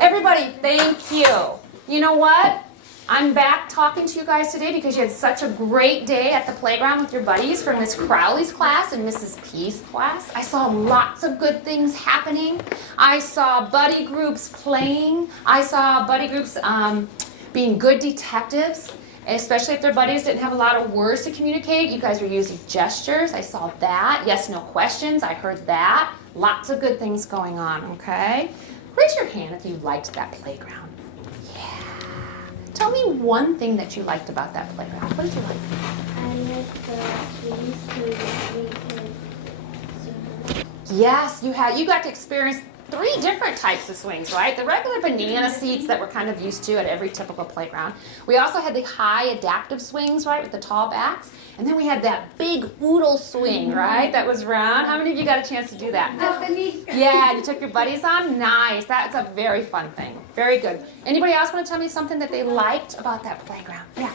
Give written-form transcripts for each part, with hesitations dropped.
Everybody, thank you. You know what? I'm back talking to you guys today because you had such a great day at the playground with your buddies from Miss Crowley's class and Mrs. P's class. I saw lots of good things happening. I saw buddy groups playing. I saw buddy groups being good detectives, especially if their buddies didn't have a lot of words to communicate. You guys were using gestures. I saw that. Yes, no questions. I heard that. Lots of good things going on, okay? Raise your hand if you liked that playground. Tell me one thing that you liked about that playground. What did you like? I liked the swings because we could. Yes, you got to experience 3 different types of swings, right? The regular banana seats that we're kind of used to at every typical playground. We also had the high adaptive swings, right, with the tall backs. And then we had that big oodle swing, right, that was round. How many of you got a chance to do that? Yeah, you took your buddies on? Nice. That's a very fun thing. Very good. Anybody else want to tell me something that they liked about that playground? Yeah.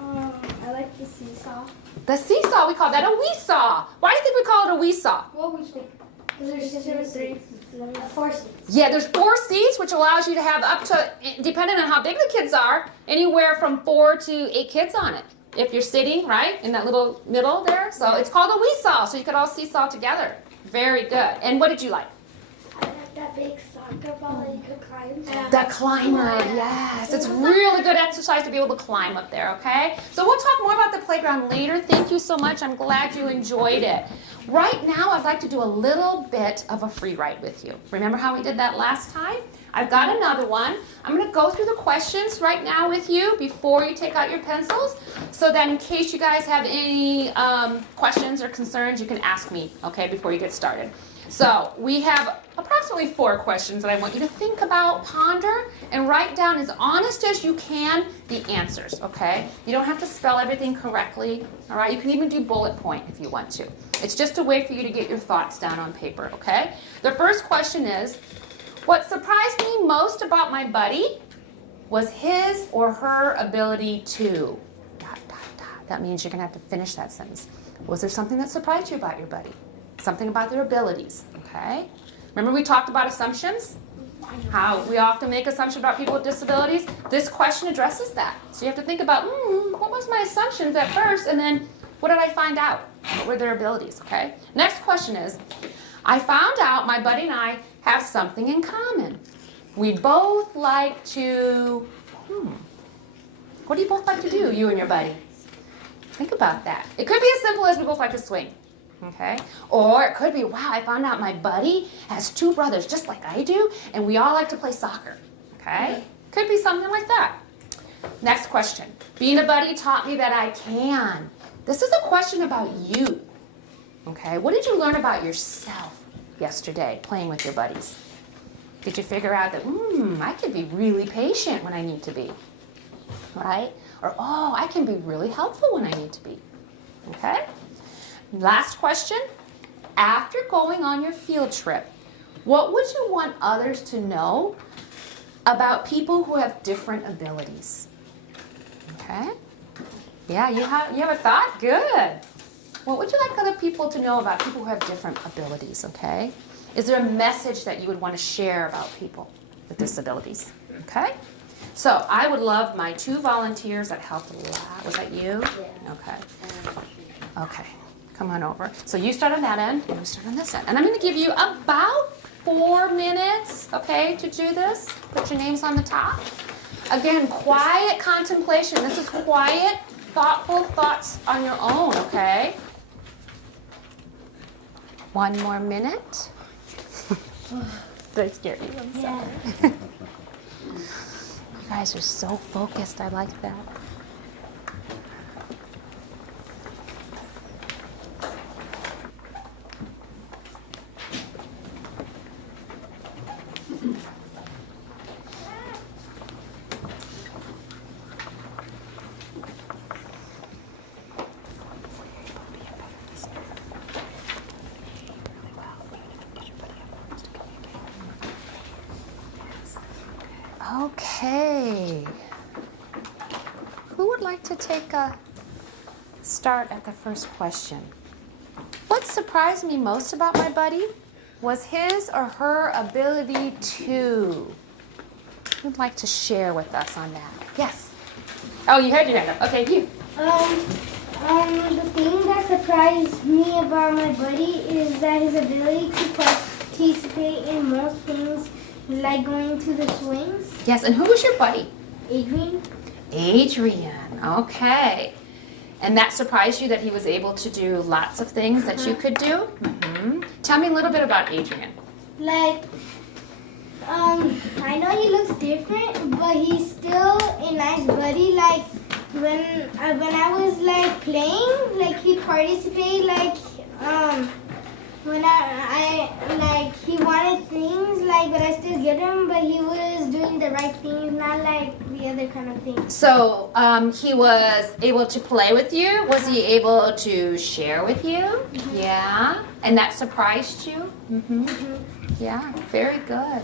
I like the seesaw. The seesaw, we call that a wee-saw. Why do you think we call it a wee-saw? What was it? Because there's 4 seats. Yeah, there's 4 seats, which allows you to have up to, depending on how big the kids are, anywhere from 4 to 8 kids on it. If you're sitting, right, in that little middle there. So it's called a wee-saw, so you could all seesaw together. Very good. And what did you like? I like that big soccer ball that you could climb. The climber, yes. It's really good exercise to be able to climb up there, okay? So we'll talk more about the playground later. Thank you so much. I'm glad you enjoyed it. Right now, I'd like to do a little bit of a free write with you. Remember how we did that last time? I've got another one. I'm going to go through the questions right now with you before you take out your pencils, so that in case you guys have any questions or concerns, you can ask me, okay, before you get started. So we have approximately 4 questions that I want you to think about, ponder, and write down as honest as you can the answers, okay? You don't have to spell everything correctly, all right? You can even do bullet point if you want to. It's just a way for you to get your thoughts down on paper, okay? The first question is, what surprised me most about my buddy was his or her ability to... ... That means you're going to have to finish that sentence. Was there something that surprised you about your buddy? Something about their abilities, okay? Remember we talked about assumptions? How we often make assumptions about people with disabilities? This question addresses that. So you have to think about, what was my assumptions at first, and then what did I find out? What were their abilities, okay? Next question is, I found out my buddy and I have something in common. We both like to, what do you both like to do, you and your buddy? Think about that. It could be as simple as we both like to swing. Okay? Or it could be, wow, I found out my buddy has 2 brothers just like I do, and we all like to play soccer. Okay? Could be something like that. Next question. Being a buddy taught me that I can. This is a question about you. Okay? What did you learn about yourself yesterday playing with your buddies? Did you figure out that, I can be really patient when I need to be? Right? Or, oh, I can be really helpful when I need to be. Okay? Last question. After going on your field trip, what would you want others to know about people who have different abilities? Okay? Yeah, you have a thought? Good. What would you like other people to know about people who have different abilities, okay? Is there a message that you would want to share about people with disabilities? Okay? So I would love my 2 volunteers that helped a lot. Was that you? Yeah. Okay. Okay. Come on over. So you start on that end, and you start on this end. And I'm going to give you about 4 minutes, okay, to do this. Put your names on the top. Again, quiet contemplation. This is quiet, thoughtful thoughts on your own, okay? 1 more minute. Did I scare you? I'm sorry. Yeah. You guys are so focused. I like that. Okay. Who would like to take a start at the first question? What surprised me most about my buddy was his or her ability to. would like to share with us on that? Yes. Oh, you had your hand up. Okay, you. The thing that surprised me about my buddy is that his ability to participate in most things, like going to the swings. Yes, and who was your buddy? Adrian. Adrian. Okay. And that surprised you that he was able to do lots of things that you could do? Mm-hmm. Tell me a little bit about Adrian. Like, I know he looks different, but he's still a nice buddy. Like, when I was like playing, like he participated. Like, when I like he wanted things, like, but I still get him. But he was doing the right things, not like the other kind of things. So he was able to play with you. Was he able to share with you? Mm-hmm. Yeah. And that surprised you? Mm-hmm. Mm-hmm. Yeah. Very good.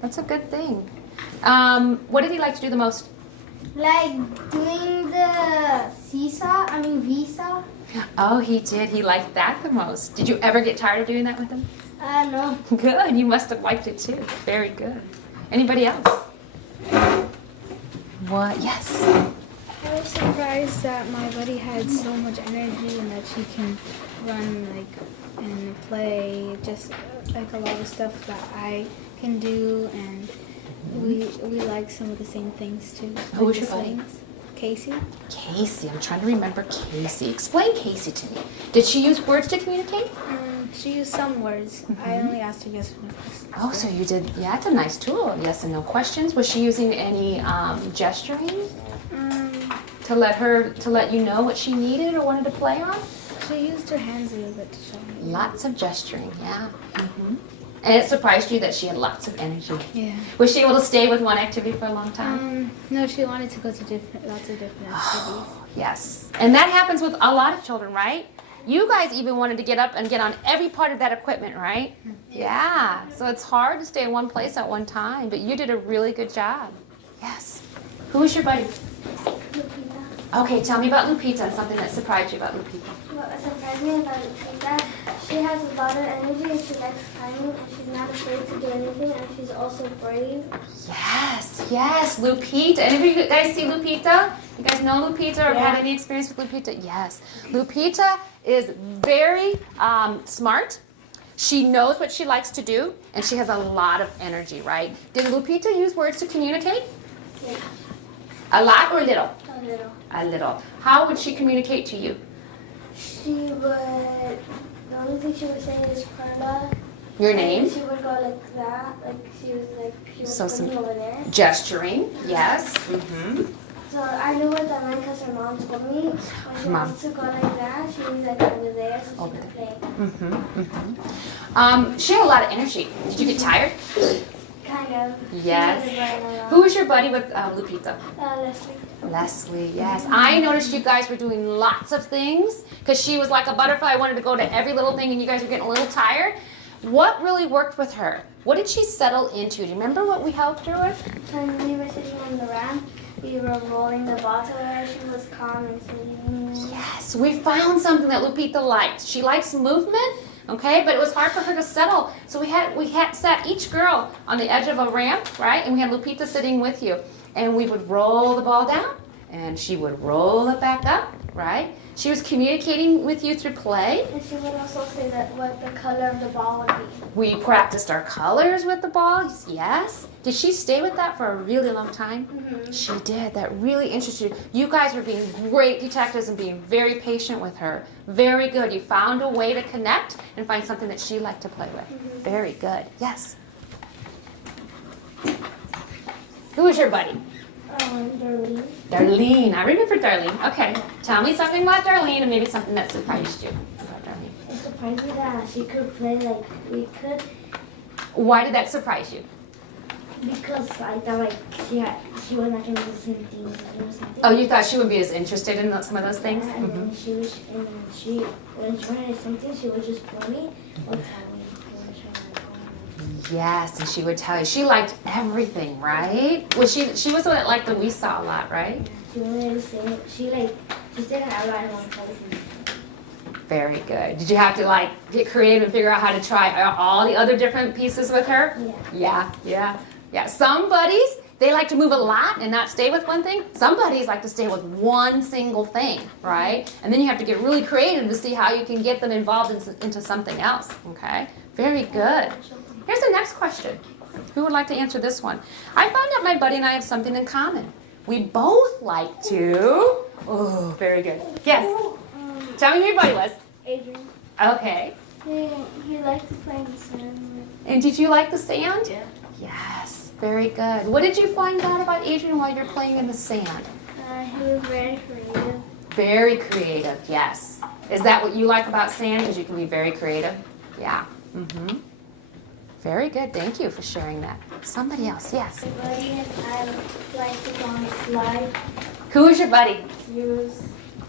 That's a good thing. What did he like to do the most? Like doing the visa. Oh, he did. He liked that the most. Did you ever get tired of doing that with him? No. Good. You must have liked it too. Very good. Anybody else? What? Yes. I was surprised that my buddy had so much energy and that she can run and play just like a lot of stuff that I can do, and we like some of the same things too. Who was Like your the buddy? swings. Casey. Casey. I'm trying to remember Casey. Explain Casey to me. Did she use words to communicate? She used some words. I only asked her yes or no questions. Oh, so you did. Yeah, it's a nice tool. Yes and no questions. Was she using any gesturing to let you know what she needed or wanted to play on? She used her hands a little bit to show me. Lots of gesturing. Yeah. Mm-hmm. And it surprised you that she had lots of energy. Yeah. Was she able to stay with one activity for a long time? No, she wanted to go to lots of different activities. Yes. And that happens with a lot of children, right? You guys even wanted to get up and get on every part of that equipment, right? Yeah. So it's hard to stay in one place at one time, but you did a really good job. Yes. Who was your buddy? Lupita. Okay, tell me about Lupita and something that surprised you about Lupita. What surprised me about Lupita, she has a lot of energy and she likes climbing and she's not afraid to do anything and she's also brave. Yes, yes, Lupita. Any of you guys see Lupita? You guys know Lupita or had any experience with Lupita? Yes. Lupita is very smart. She knows what she likes to do, and she has a lot of energy, right? Did Lupita use words to communicate? Yeah. A lot or little? A little. A little. How would she communicate to you? She would, the only thing she would say is Perla. Your name? She would go like that, she was So putting over there. Gesturing, yes. Mm-hmm. So I knew what that meant because her mom told me. When she Mom. wants to go like that, she was like over there so she could play. Mm-hmm. Mm-hmm. She had a lot of energy. Did you get tired? Kind of. Yes. She was running around. Who was your buddy with Lupita? Leslie. Leslie, yes. I noticed you guys were doing lots of things because she was like a butterfly, wanted to go to every little thing, and you guys were getting a little tired. What really worked with her? What did she settle into? Do you remember what we helped her with? When we were sitting on the ramp, we were rolling the ball to her. She was calm and singing. Yes, we found something that Lupita liked. She likes movement, okay, but it was hard for her to settle. So we had sat each girl on the edge of a ramp, right? And we had Lupita sitting with you. And we would roll the ball down, and she would roll it back up, right? She was communicating with you through play. And she would also say that what the color of the ball would be. We practiced our colors with the ball, yes. Did she stay with that for a really long time? Mm-hmm. She did. That really interested you. You guys were being great detectives and being very patient with her. Very good. You found a way to connect and find something that she liked to play with. Mm-hmm. Very good. Yes. Who was your buddy? Darlene. Darlene. I remember Darlene. Okay. Tell me something about Darlene and maybe something that surprised you about Darlene. It surprised me that she could play like we could. Why did that surprise you? Because I thought she was not going to do the same thing or something. Oh, you thought she would be as interested in some of those things? Yeah, and then when she wanted something, she would just pull me or tell me. Yes, and she would tell you. She liked everything, right? Well, she was the one that liked the we saw a lot, right? She wanted to say she said I like one place. Very good. Did you have to get creative and figure out how to try all the other different pieces with her? Yeah. Yeah. Yeah, some buddies, they like to move a lot and not stay with one thing. Some buddies like to stay with one single thing, right? And then you have to get really creative to see how you can get them involved into something else, okay? Very good. Here's the next question. Who would like to answer this one? I found out my buddy and I have something in common. We both like to, oh, very good. Yes, tell me who your buddy was. Adrian. Okay. He liked to play in the sand. And did you like the sand? Yeah. Yes, very good. What did you find out about Adrian while you're playing in the sand? He was very creative. Very creative, yes. Is that what you like about sand? Because you can be very creative? Yeah. Mm-hmm. Very good. Thank you for sharing that. Somebody else, yes. My buddy and I like to go on a slide. Who is your buddy? Zeros.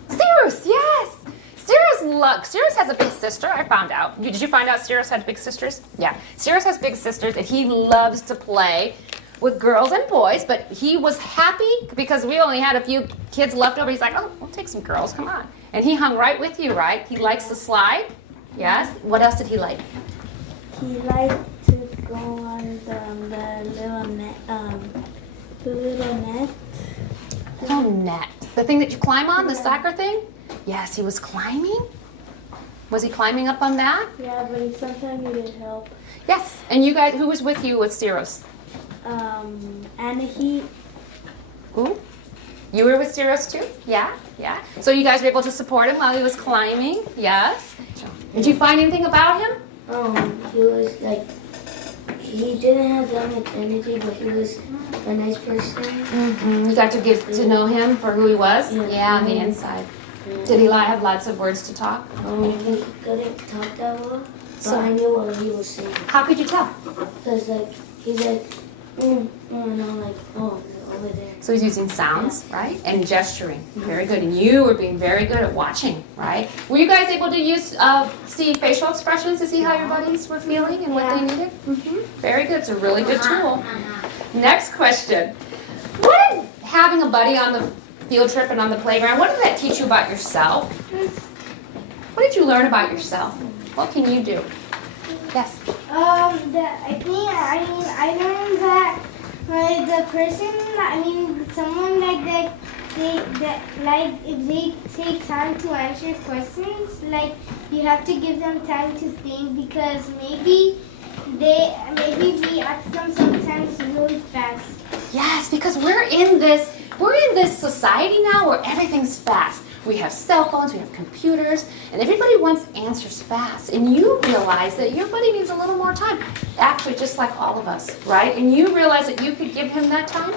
Cirrus, yes. Cirrus has a big sister, I found out. Did you find out Cirrus had big sisters? Yeah. Cirrus has big sisters, and he loves to play with girls and boys, but he was happy because we only had a few kids left over. He's like, oh, we'll take some girls, come on. And he hung right with you, right? He likes to slide. Yes. What else did he like? He liked to go on the little net. The little net. Little net. The thing that you climb on, the soccer thing? Yes, he was climbing. Was he climbing up on that? Yeah, but he sometimes needed help. Yes. And you guys, who was with you with Cirrus? Anahi. Who? You were with Cirrus too? Yeah, yeah. So you guys were able to support him while he was climbing? Yes. Did you find anything about him? He was like, he didn't have that much energy, but he was a nice person. Mm-hmm. You got to get to know him for who he was? Yeah, on the inside. Did he have lots of words to talk? He couldn't talk that well, but So- I knew what he was saying. How could you tell? Because like, he's like, and I'm like, oh, over there. So he's using sounds, right? And gesturing. Very good. And you were being very good at watching, right? Were you guys able to use see facial expressions to see how your buddies were feeling and what they needed? Mm-hmm. Very good. It's a really good tool. Next question. What did having a buddy on the field trip and on the playground, what did that teach you about yourself? What did you learn about yourself? What can you do? Yes. I learned that someone like that, if they take time to answer questions, like you have to give them time to think because maybe we ask them sometimes really fast. Yes, because we're in this society now where everything's fast. We have cell phones, we have computers, and everybody wants answers fast. And you realize that your buddy needs a little more time. Actually, just like all of us, right? And you realize that you could give him that time?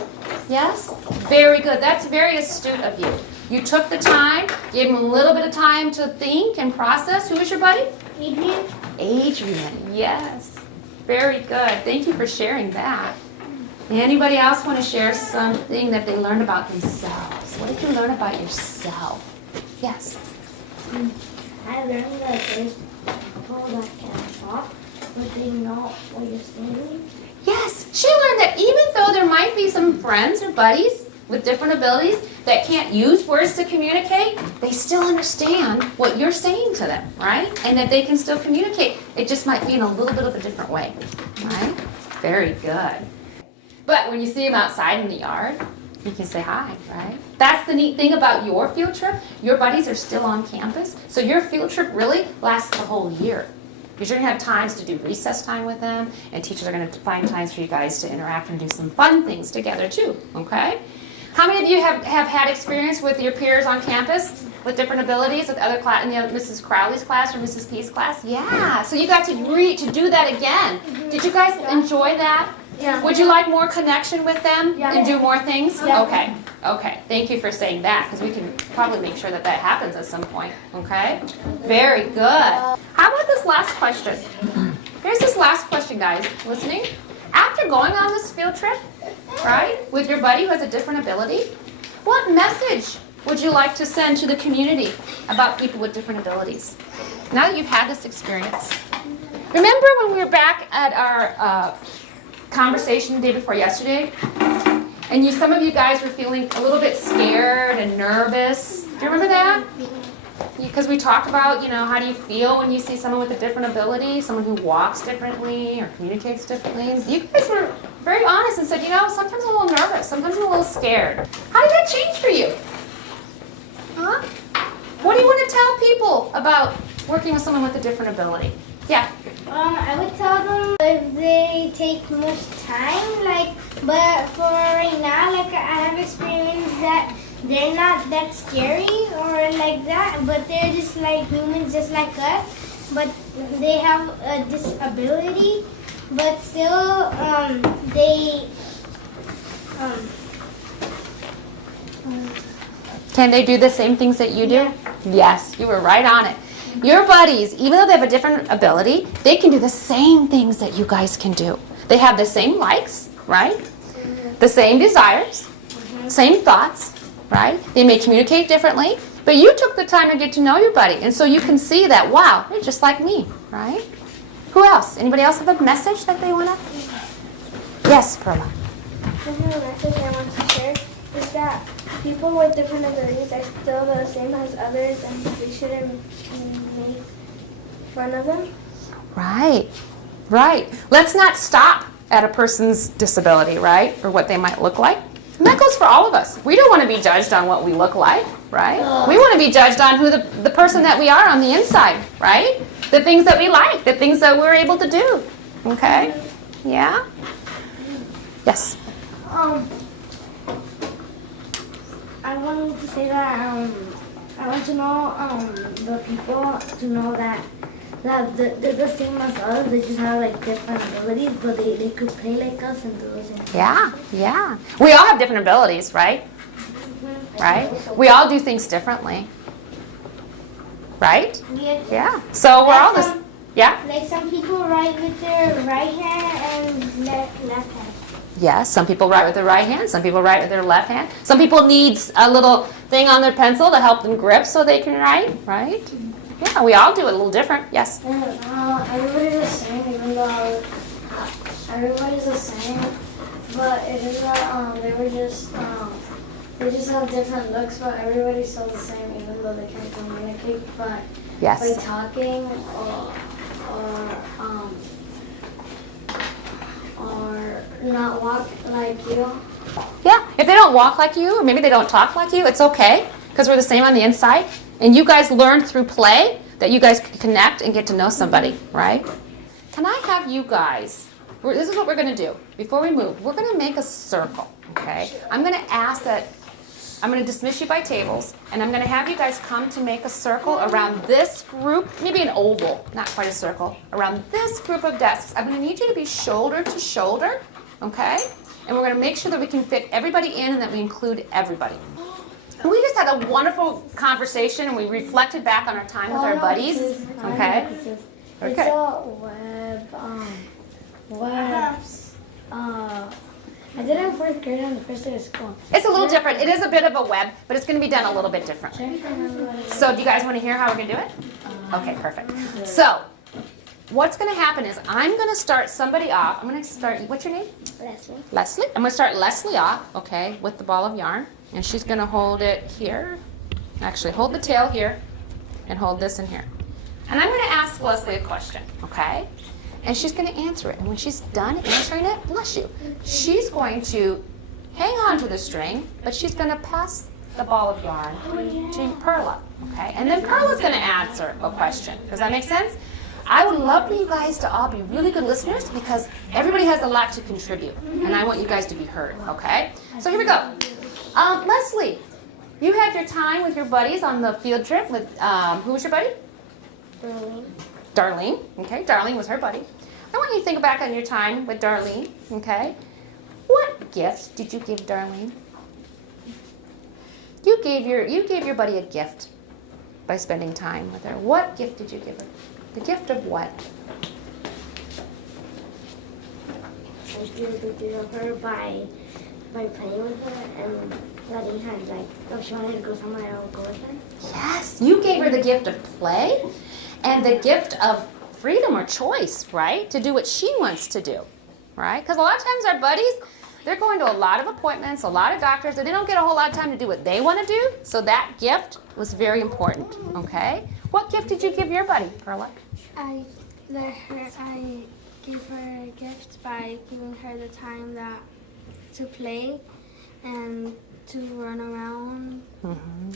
Yes? Very good. That's very astute of you. You took the time, gave him a little bit of time to think and process. Who is your buddy? Adrian? Adrian, yes. Very good. Thank you for sharing that. Anybody else want to share something that they learned about themselves? What did you learn about yourself? Yes. I learned that there's people that can talk, but they know what you're saying. Yes, she learned that even though there might be some friends or buddies with different abilities that can't use words to communicate, they still understand what you're saying to them, right? And that they can still communicate. It just might be in a little bit of a different way, right? Very good. But when you see them outside in the yard, you can say hi, right? That's the neat thing about your field trip. Your buddies are still on campus, so your field trip really lasts the whole year. Because you're going to have times to do recess time with them, and teachers are going to find times for you guys to interact and do some fun things together too, okay? How many of you have had experience with your peers on campus with different abilities, with other class, Mrs. Crowley's class or Mrs. P's class? Yeah, so you got to do that again. Did you guys enjoy that? Yeah. Would you like more connection with them Yeah. and do more things? Yeah. Okay. Thank you for saying that, because we can probably make sure that happens at some point, okay? Very good. How about this last question? Here's this last question, guys. Listening? After going on this field trip, right, with your buddy who has a different ability, what message would you like to send to the community about people with different abilities? Now that you've had this experience. Remember when we were back at our conversation the day before yesterday, and some of you guys were feeling a little bit scared and nervous? Do you remember that? because we talked about, you know, how do you feel when you see someone with a different ability, someone who walks differently or communicates differently. And you guys were very honest and said, you know, sometimes I'm a little nervous, sometimes I'm a little scared. How did that change for you? Huh? What do you want to tell people about working with someone with a different ability? Yeah. I would tell them if they take much time, like, but for right now, like, I have experienced that they're not that scary or like that, but they're just like humans just like us, but they have a disability, but still, Can they do the same things that you do? Yeah. Yes, you were right on it. Your buddies, even though they have a different ability, they can do the same things that you guys can do. They have the same likes, right? The same desires, same thoughts, right? They may communicate differently, but you took the time to get to know your buddy, and so you can see that, wow, they're just like me, right? Who else? Anybody else have a message that they want to? Yes, Perla. The message I want to share is that people with different abilities are still the same as others, and we shouldn't make fun of them. Right, right. Let's not stop at a person's disability, right? Or what they might look like. And that goes for all of us. We don't want to be judged on what we look like, right? We want to be judged on who the person that we are on the inside, right? The things that we like, the things that we're able to do. Okay? Yeah? Yes. I wanted to say that I want to know the people to know that they're the same as us. They just have like different abilities, but they could play like us and do the same thing. Yeah, yeah. We all have different abilities, right? Right? We all do things differently. Right? Yeah. So we're all this. Yeah? like some people write with their right hand and left hand. Yes, some people write with their right hand, some people write with their left hand. Some people need a little thing on their pencil to help them grip so they can write, right? Yeah, we all do it a little different. Yes? Everybody's the same, even though everybody's the same, but it is that they just have different looks, but everybody's still the same, even though they can't communicate. But Yes. by talking or not walk like you. Yeah, if they don't walk like you, or maybe they don't talk like you, it's okay, because we're the same on the inside. And you guys learn through play that you guys can connect and get to know somebody, right? Can I have you guys, this is what we're going to do. Before we move, we're going to make a circle, okay? I'm going to ask that, I'm going to dismiss you by tables, and I'm going to have you guys come to make a circle around this group, maybe an oval, not quite a circle, around this group of desks. I'm going to need you to be shoulder to shoulder, okay? And we're going to make sure that we can fit everybody in and that we include everybody. And we just had a wonderful conversation, and we reflected back on our time with our buddies, okay? It's Okay. I did it in 4th grade on the first day of school. It's a little different. It is a bit of a web, but it's going to be done a little bit different. So do you guys want to hear how we're going to do it? Okay, perfect. So what's going to happen is I'm going to start somebody off. I'm going to start, what's your name? Leslie. Leslie. I'm going to start Leslie off, okay, with the ball of yarn. And she's going to hold it here. Actually, hold the tail here and hold this in here. And I'm going to ask Leslie a question, okay? And she's going to answer it. And when she's done answering it, bless you, she's going to hang on to the string, but she's going to pass the ball of yarn to Perla, okay? And then Perla's going to answer a question. Does that make sense? I would love for you guys to all be really good listeners because everybody has a lot to contribute. And I want you guys to be heard, okay? So here we go. Leslie, you had your time with your buddies on the field trip with, who was your buddy? Darlene. Okay, Darlene was her buddy. I want you to think back on your time with Darlene, okay? What gift did you give Darlene? You gave your buddy a gift by spending time with her. What gift did you give her? The gift of what? I gave the gift of her by playing with her and letting her, like, if she wanted to go somewhere, I would go with her. Yes, you gave her the gift of play and the gift of freedom or choice, right? To do what she wants to do, right? Because a lot of times our buddies, They're going to a lot of appointments, a lot of doctors, and they don't get a whole lot of time to do what they want to do. So that gift was very important, okay? What gift did you give your buddy, Perla? I gave her a gift by giving her the time to play and to run around.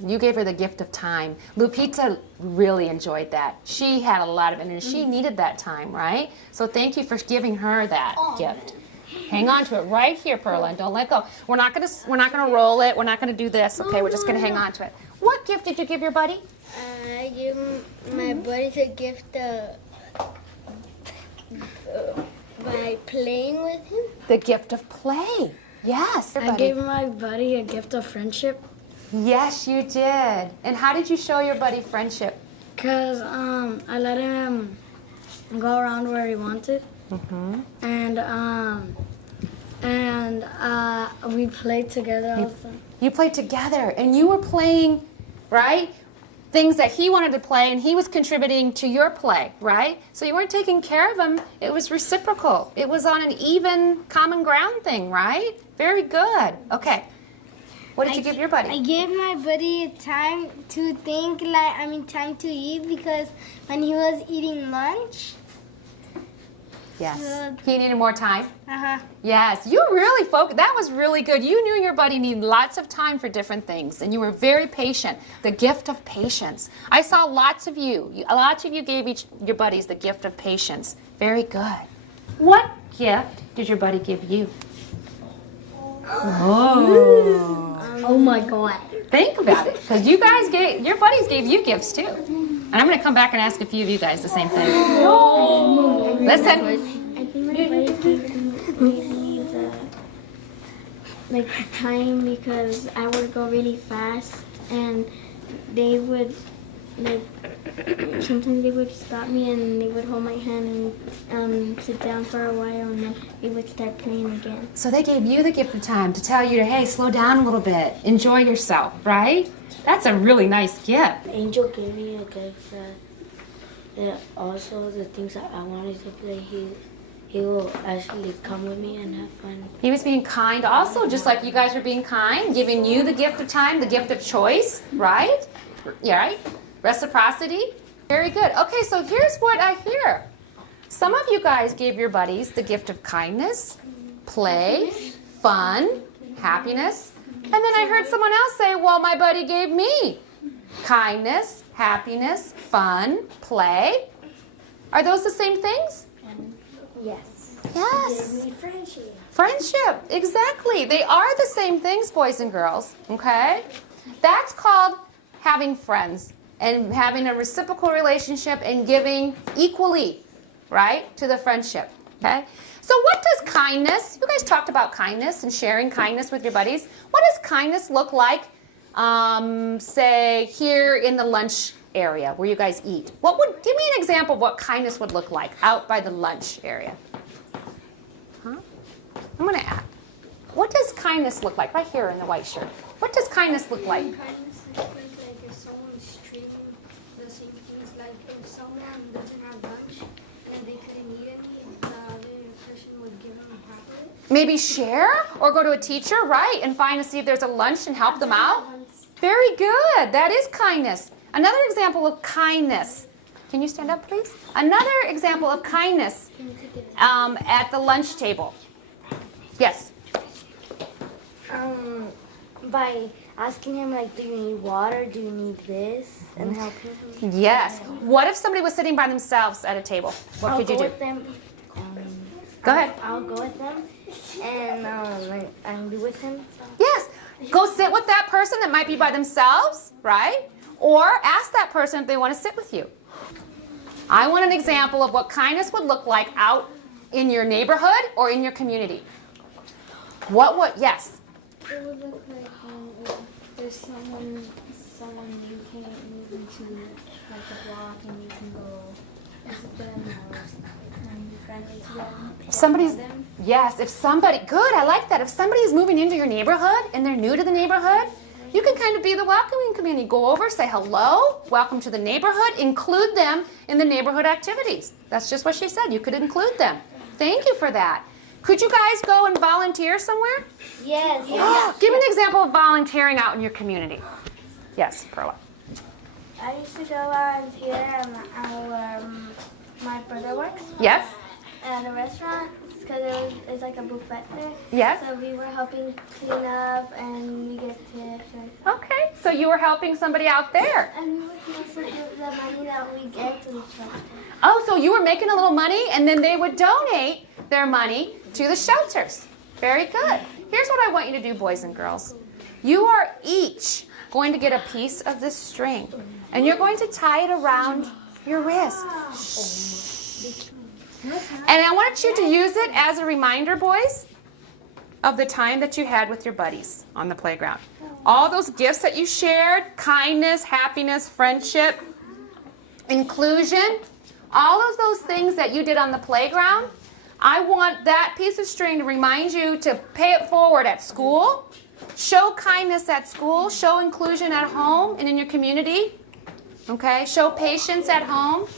You gave her the gift of time. Lupita really enjoyed that. She had a lot of energy. She needed that time, right? So thank you for giving her that gift. Hang on to it right here, Perla, and don't let go. We're not gonna roll it. We're not gonna do this. Okay, we're just gonna hang on to it. What gift did you give your buddy? I gave my buddy the gift by playing with him. The gift of play. Yes. I gave my buddy a gift of friendship. Yes, you did. And how did you show your buddy friendship? Because I let him go around where he wanted. And we played together all the time. You played together, and you were playing, right? Things that he wanted to play, and he was contributing to your play, right? So you weren't taking care of him. It was reciprocal. It was on an even common ground thing, right? Very good. Okay. What did you give your buddy? I gave my buddy time to think, time to eat, because when he was eating lunch. Yes. He needed more time? Uh-huh. Yes. You really focused. That was really good. You knew your buddy needed lots of time for different things, and you were very patient. The gift of patience. I saw lots of you. Lots of you gave your buddies the gift of patience. Very good. What gift did your buddy give you? Oh my God. Think about it, because your buddies gave you gifts too. And I'm going to come back and ask a few of you guys the same thing. Listen. I think my buddy gave me the time, because I would go really fast, and they would sometimes they would stop me and they would hold my hand and sit down for a while, and then they would start playing again. So they gave you the gift of time to tell you to, hey, slow down a little bit, enjoy yourself, right? That's a really nice gift. Angel gave me a gift that also the things that I wanted to play, he will actually come with me and have fun. He was being kind also, just like you guys were being kind, giving you the gift of time, the gift of choice, right? Yeah, right? Reciprocity. Very good. Okay, so here's what I hear. Some of you guys gave your buddies the gift of kindness, play, fun, happiness. And then I heard someone else say, well, my buddy gave me kindness, happiness, fun, play. Are those the same things? Yes. Yes. Friendship. Friendship, exactly. They are the same things, boys and girls, okay? That's called having friends and having a reciprocal relationship and giving equally, right, to the friendship, okay? So what does kindness, you guys talked about kindness and sharing kindness with your buddies. What does kindness look like, say, here in the lunch area where you guys eat? Give me an example of what kindness would look like out by the lunch area. Huh? I'm going to ask. What does kindness look like? Right here in the white shirt. What does kindness look like? Kindness looks like if someone's treating the same things, like if someone doesn't have lunch and they couldn't eat any, the other person would give them half of it. Maybe share or go to a teacher, right, and find to see if there's a lunch and help them out. Very good. That is kindness. Another example of kindness. Can you stand up, please? Another example of kindness at the lunch table. Yes. By asking him, like, do you need water? Do you need this? And helping him. Yes. What if somebody was sitting by themselves at a table? What could you do? With them. Go ahead. I'll go with them and be with him. Yes. Go sit with that person that might be by themselves, right? Or ask that person if they want to sit with you. I want an example of what kindness would look like out in your neighborhood or in your community. Yes. It would look like if there's someone you can't move into like a block, and you can go visit them or be friendly to them. Good, I like that. If somebody is moving into your neighborhood and they're new to the neighborhood, you can kind of be the welcoming community. Go over, say hello, welcome to the neighborhood, include them in the neighborhood activities. That's just what she said. You could include them. Thank you for that. Could you guys go and volunteer somewhere? Yes. Give me an example of volunteering out in your community. Yes, Perla. I used to go volunteer at my brother works Yes? at a restaurant because it's like a buffet there. Yes? So we were helping clean up and we get tips. Okay, so you were helping somebody out there. And we would also give the money that we get to the shelter. Oh, so you were making a little money and then they would donate their money to the shelters. Very good. Here's what I want you to do, boys and girls. You are each going to get a piece of this string and you're going to tie it around your wrist. Shh. And I want you to use it as a reminder, boys, of the time that you had with your buddies on the playground. All those gifts that you shared, kindness, happiness, friendship, inclusion, all of those things that you did on the playground, I want that piece of string to remind you to pay it forward at school, show kindness at school, show inclusion at home and in your community, okay? Show patience at home,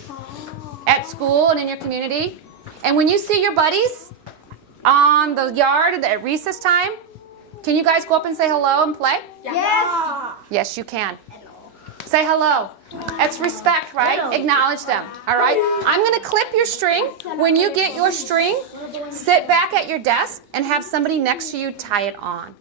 at school, and in your community. And when you see your buddies on the yard at recess time, can you guys go up and say hello and play? Yes. Yes, you can. Say hello. That's respect, right? Acknowledge them, all right? I'm going to clip your string. When you get your string, sit back at your desk and have somebody next to you tie it on.